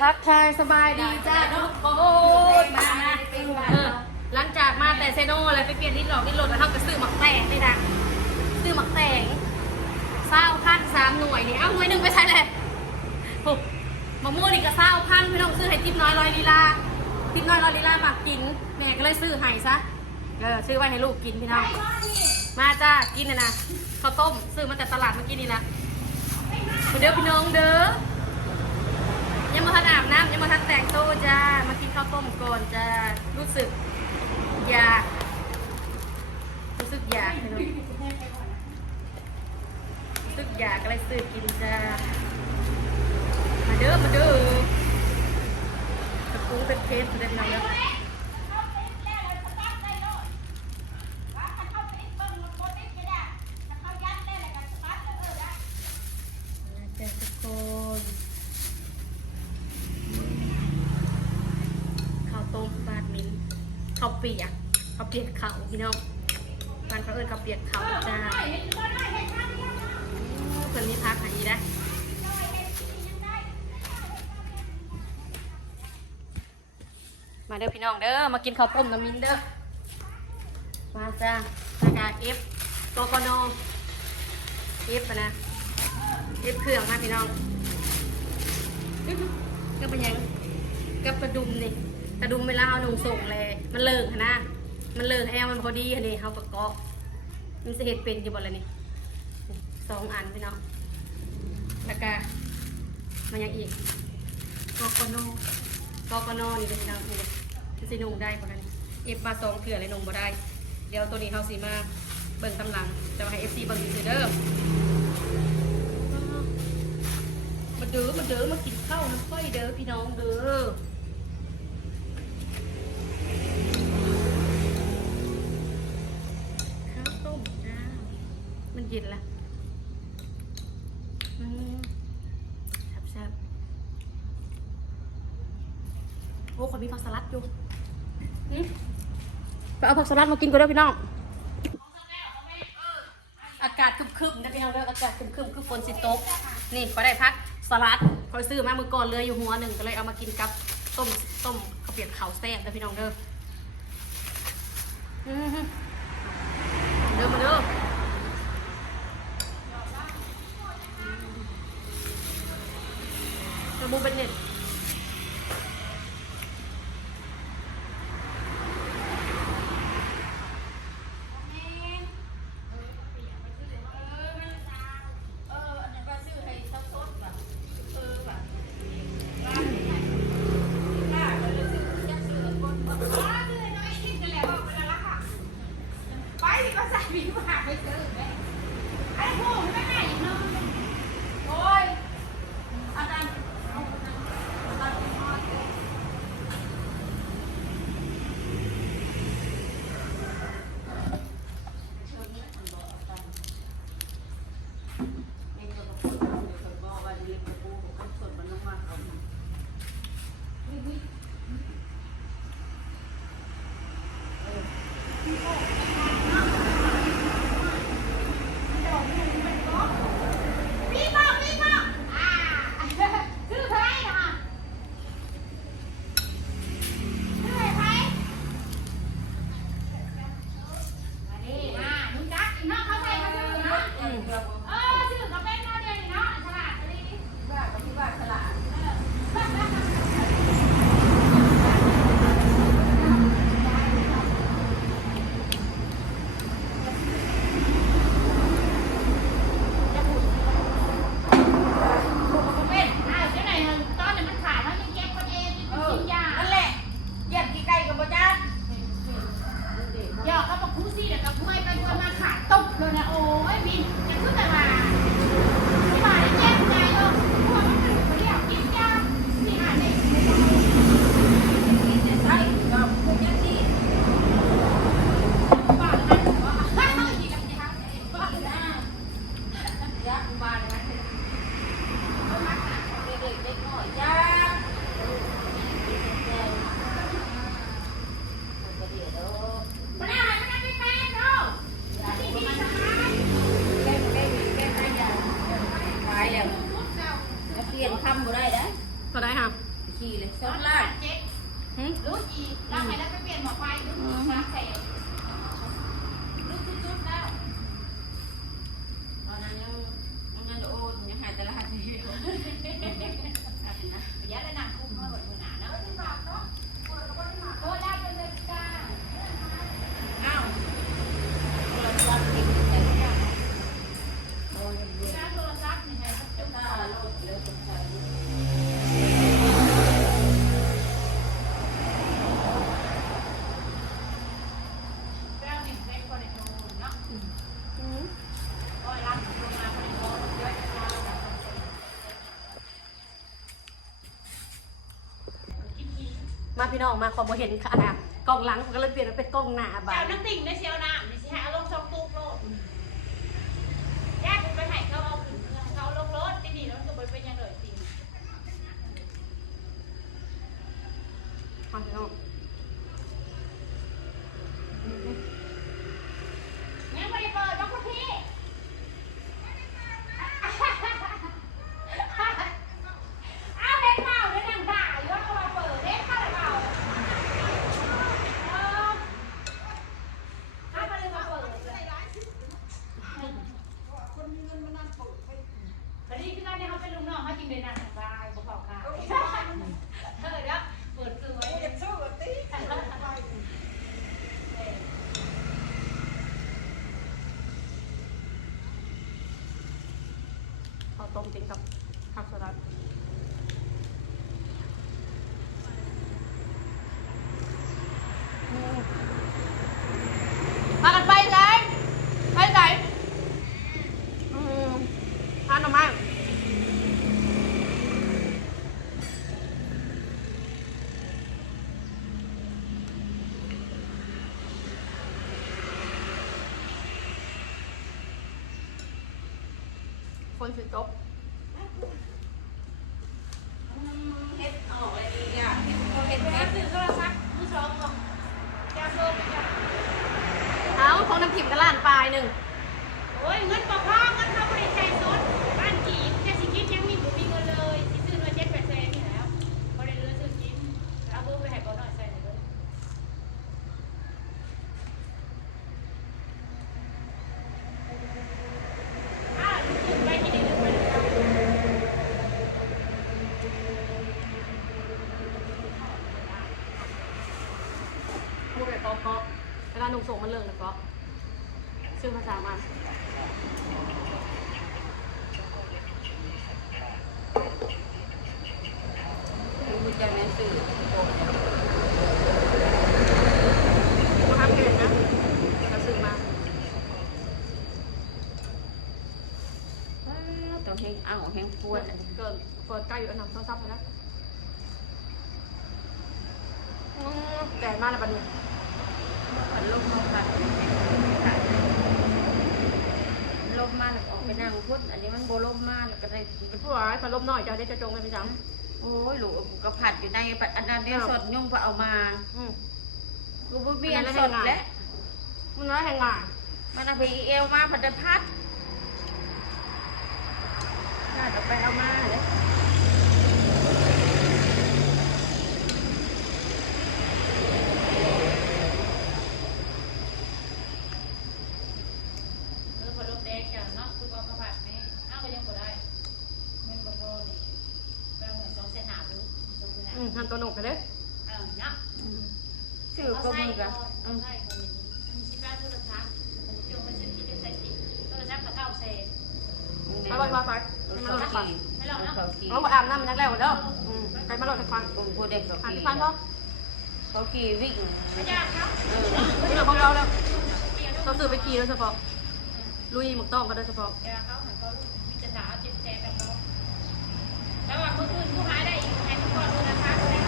ทักทายสบายดีจ้าทุกคนมาหลังจากมาแต่เซโน่อะไรไปเปลี่ยนลิ้นหลอกลิ้นหลดแล้วเขาก็ซื้อหมักแตงนี่นะซื้อหมักแตง20,000 3 หน่วยนี่เอาหน่วยหนึ่งไปใช้เลยมะม่วงนี่ก็20,000พี่น้องซื้อให้ติ๊บน้อย100 ลีลาติ๊บน้อย100 ลีลาฝากกินแม่ก็เลยซื้อให้ซะซื้อไว้ให้ลูกกินพี่น้องมาจ้ากินนะข้าวต้มซื้อมาแต่ตลาดเมื่อกี้นี่ละเด้อพี่น้องเด้อยังมาทันอาบน้ำยังมาทันแต่งโต๊ะจ้ามากินข้าวต้มก่อนจ้ารู้สึกอยากรู้สึกอยากก็เลยซื้อกินจ้ามาเด้อกระปุกเป็นเพชรเด็ดน้องเด้อข้าวเปียกเขาพี่น้องมันเขาเขาเปียกเขาจ้าคนนี้พักหายนะมาเด้อพี่น้องเด้อมากินข้าวต้มน้ำมิ้นเด้อมาจ้าราคาFโกโกโนFนะFเครื่องมาพี่น้องก็เป็นยังกับกระดุมนี่กระดุมเวลาเอาหนุ่มส่งเลยมันเลิกนะมันเลิกแอลมันพอดีนี่เขากระเกาะมันจะเห็ดเป็นอยู่บนอะไรนี่2 อันพี่น้องแล้วก็มันยังอีกกอกโนนี่เป็นพี่น้องนี่จะสินุ่งได้คนนั้นเอฟมา2 เถื่อเลยนุ่งบ่ได้เดี๋ยวตัวนี้เขาสีมาเบิ่งตำหลังจะมาให้FCเบิ่งอยู่เด้อมาเด้อมากินข้าวน้ำก้อยเด้อพี่น้องเด้อมันเย็นละแซ่บโอ้คนมีผักสลัดอยู่ไปเอาผักสลัดมากินกันด้วยพี่น้องอากาศครึมๆนะพี่น้องเด้ออากาศครึมๆคือฝนสิตกนี่พอได้พักสลัดพอซื้อมาเมื่อก่อนเลยอยู่หัวหนึ่งก็เลยเอามากินกับต้มข้าวเปียกข้าวแซ่บนะพี่น้องเด้อเด้อมาเด้อบูเป็นเน็ต กี่เลย2 ล้าน รู้อีกเราให้แล้วไปเปลี่ยนหมอไฟรู้3 แสนรู้จุดๆแล้ว ตอนนั้นยังโอนยังหายตลาดอยู่ อย่าได้นำคุ้มมาหมดมือหนาเนาะโอ้ได้เป็นเลยจ้า อ้าวโทรศัพท์กินใจจ้าโอ้ยเบื่อ จ้าโทรศัพท์นี่ให้จุด ตาโลดเลือดสงสัย แป้งนี่ได้คนในโทรเนาะก็รับลงมาคนในโทรเยอะจ้า มาพี่น้องมาความบ่เห็นค่ะนะกล้องหลังก็เลยเปลี่ยนเป็นกล้องหน้าบ้า เจ้าน น้ำติ่งในเชียวน้ำนี่สิให้เอาลงช่องตู้โลดแยกไปให้เขาเอาขึ้นเขาลงรถที่นี่แล้วก็เป็นยังเลยติ่ง มาพี่น้อง งั้นไปเปิดน้องคุณพี่เอาเด็กเปล่าได้ดังด่าอยู่ว่าเราเปิดเด็กเปล่าถ้าไปเลยมาเปิดตอนนี้คือการเนี่ยเขาเป็นลุงน้องเขาจริงเลยนะสบายบอกเขาค่ะเดี๋ยวเปิดคือไว้เก็บสู้แบบนี้ ข้าวต้มจริงกับผักสลัดพากันไปไหนไปไหนทานหน่อไม้คนสิจบ เฮ็ดออกอะไรอีกอ่ะเฮ็ด เวลาซื้อโทรศัพท์มือสองก่อนจะโทรไปจ้ะ เอาของน้ำขิมกระล่านปลายหนึ่ง โอ้ยเงินปอกพ่อเงินเขาบริใจสดบ้านกี่แค่สิกินยังมีบุมีเงินเลยที่ซื้อมา7-8 แสนนี่แล้วบริเรือซื้อกินเอาเบอร์ไปให้เขาหน่อยใส่หน่อยเลยซื้อไปกินอีกหนึ่งไปเลยจ้ะ พูดแบบเกาะเวลาหนุ่มส่งมันเลิกนะเกาะซึ่งภาษามัน คุณจะแม่สื่อ มาทำเพลงนะเราซื้อมา ต้องแห้งเอาแห้งปวด เกิดเปิดใกล้อยู่อันน้ำซับๆเลยนะแดดมากเลยบัดนี้ พัดลมมาพัดลมมาแล้วออกไปนั่งพุทธอันนี้มันโบลมมาแล้วก็ได้ ผู้ร้ายพัดลมหน่อยจะได้จะจงกันพี่จัง โอ้ยหลูกก็ผัดอยู่ในอันนั้นเนี่ยสดยุ่งพอเอามากูบ่เบียนสดแล้ว มันน้อยแห่งงาน มันเอาไปเอวมาผัดพัดน่าจะไปเอามาเลย พอลมแดงจ้ะเนาะคือว่าประผัดนี่อ้าวก็ยังบ่ได้เงินบ่พอนี่แปลเหมือน2 เส้นหาบุ2 เส้นหา หันตัวหนุกกันเลย เนาะ ชื่อก็มึงกัน ใช่คนนี้อันนี้ชิบ้าโทรศัพท์อันนี้โยมไปซื้อที่จะใส่ติดโทรศัพท์กับ9 แสน ไปไปไป เขาขี่เขาขี่ เอาไปอาบน้ำมันนักแล้วเด้อไปมาโหลดให้ฟัง คนพูดได้เขา อ่าน ขี่ ที่ฟังพ่อ เขาขี่วิ่ง ไม่ยากครับ เรื่องของเราแล้วเราซื้อไปขี่โดยเฉพาะลุยหมกต้องก็โดยเฉพาะ ยากเขาหันเขามีจะถาจิตแจกันเนาะแล้วว่าคนอื่นผู้หายได้อีกใครทุกคนดูนะคะได้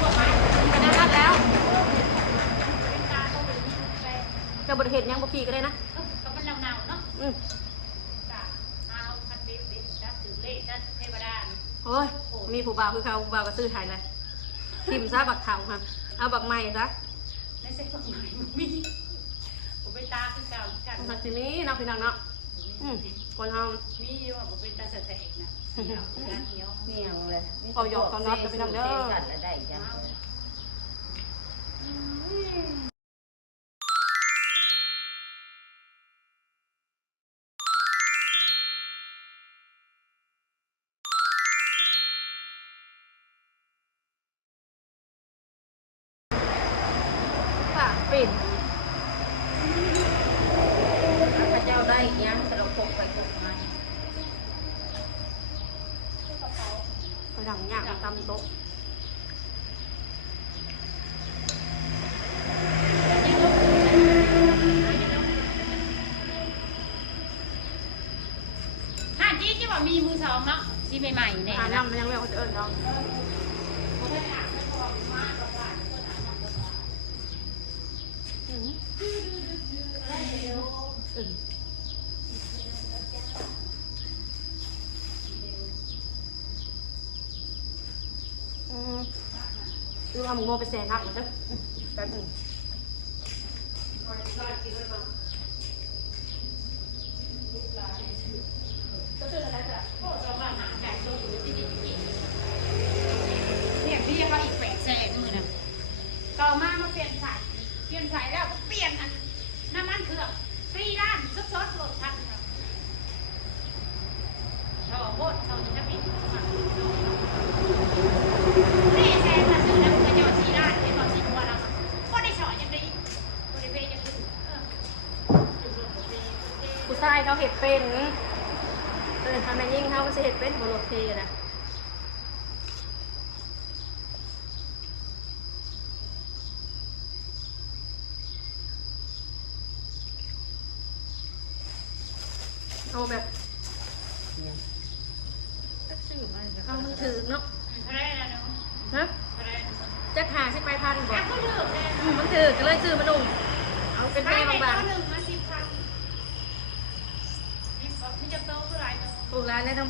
พวกมัน ไปได้รัดแล้ว เป็นตาเขาหรือไป แต่บทเหตุยังบ่ขี่ก็ได้นะ ก็มันหนาวๆเนาะตาเอาพันเบ็ดจับถือเลขจับเทวดา โอ้ยมีผู้บ่าวคือเขาผู้บ่าวก็ซื้อไทยเลยทิมซะบักขาวค่ะเอาบักใหม่ซะ ไม่ใช่คนใหม่มีผมเป็นตาคือเก่ากัน สักทีนี้เนาะพี่น้องเนาะคนเฮา มีอยู่ว่าผมเป็นตาแสกนะ เหนียวเลย เอาหยอกตอนนัดจะไปทำเด้อ กันแล้วได้จัง ค่ะปิด พระเจ้าได้ยังแต่เราพกไปพกมา ไปดังย่างตำโต๊ะ ห้าจี้ที่ว่ามีมือสองเนาะที่ใหม่ๆเนี่ย น้ำมันยังไม่เอาจะเอิญเนาะดูเอาหมูโมไปแสนครับเด้อแป๊บนึง เนี่ยพี่เขาอีก800,000มือนะต่อมาเปลี่ยนสายแล้วเปลี่ยนอันน้ำมันเครื่อง4 ล้านสดๆโหลดทันครับเราโคตรเขาจะพิจนี่แซงมาซื้อแล้วมันจะ4 ล้านเป็นตอน4 ตัวแล้วก็ได้ฉอยยังได้บริเวณยังคือ ผู้ชายเขาเห็ดเป็นทำแม่ยิ่งเขาจะเห็ดเป็นบนรถเทนะเอาแบบเอามือถือเนาะ อะไรนะเนาะ ฮะ อะไร จะหาสิไปพันบ่ ก็ถือเลย มันถือก็เลยซื้อมานุ่มเอาเป็นแม่บาง หนึ่งมา10 ครั้งมีจะโตเท่าไหร่ ๆถูกร้านได้ท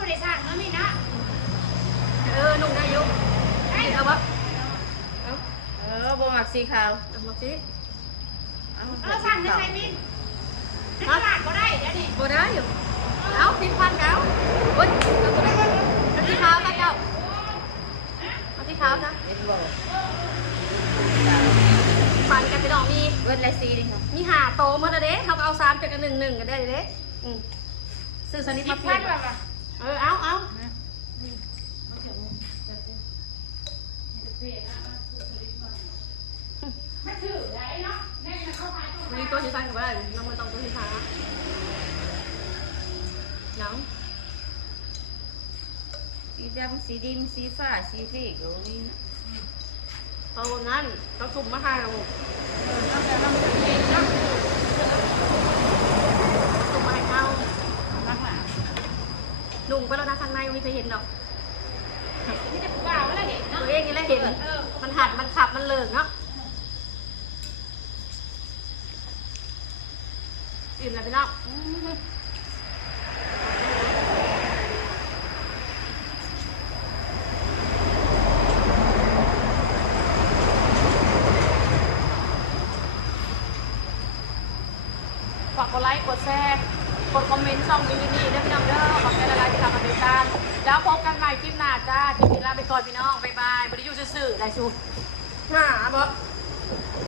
บริษัทเขานี่นะ ำนุ่มได้ยุเอาวะเอา บ่มักสีขาว เอามาสิ สั่งในไซบินในตลาดก็ได้เดี๋ยวนี้ บ่ได้อยู่เอา10,000เก้าเฮ้ยเอาตัวไหนเอาที่เท้าค่ะเจ้าเอาที่เท้าซะ เป็นบ่ ปันกันไปดอกมี เบิดละสีนี่ค่ะ มีหาโตมาแล้วเด้เขาก็เอา3จากกัน1กันได้เด้ซื้อสนิทมาเปลี่ยนเอามีตัวสีสันกับว่าน้องมาต้องตัวสีฟ้าน้อง สีดำสีดินสีฟ้าสีฟีกโอ้ย เอางั้นเราสุ่มมาให้เราสุ่มมาให้เขาหนุ่มไปแล้วนะทางในไม่เคยเห็นหรอก นี่จะบ่าวแล้วเห็นเนาะ ตัวเองนี่แหละเห็นมันหัดมันขับมันเลิกเนาะอิ่มแล้วพี่น้องฝากกดไลค์กดแชร์กดคอมเมนต์ช่องดีๆด้วยพี่น้องเด้อขอบใจละลายที่ทำมาติดตามแล้วพบกันใหม่คลิปหน้าจ้าคลิปนี้ลาไปก่อนพี่น้องบ๊ายบายบริยูซื่อๆได้สู้หน้าบ่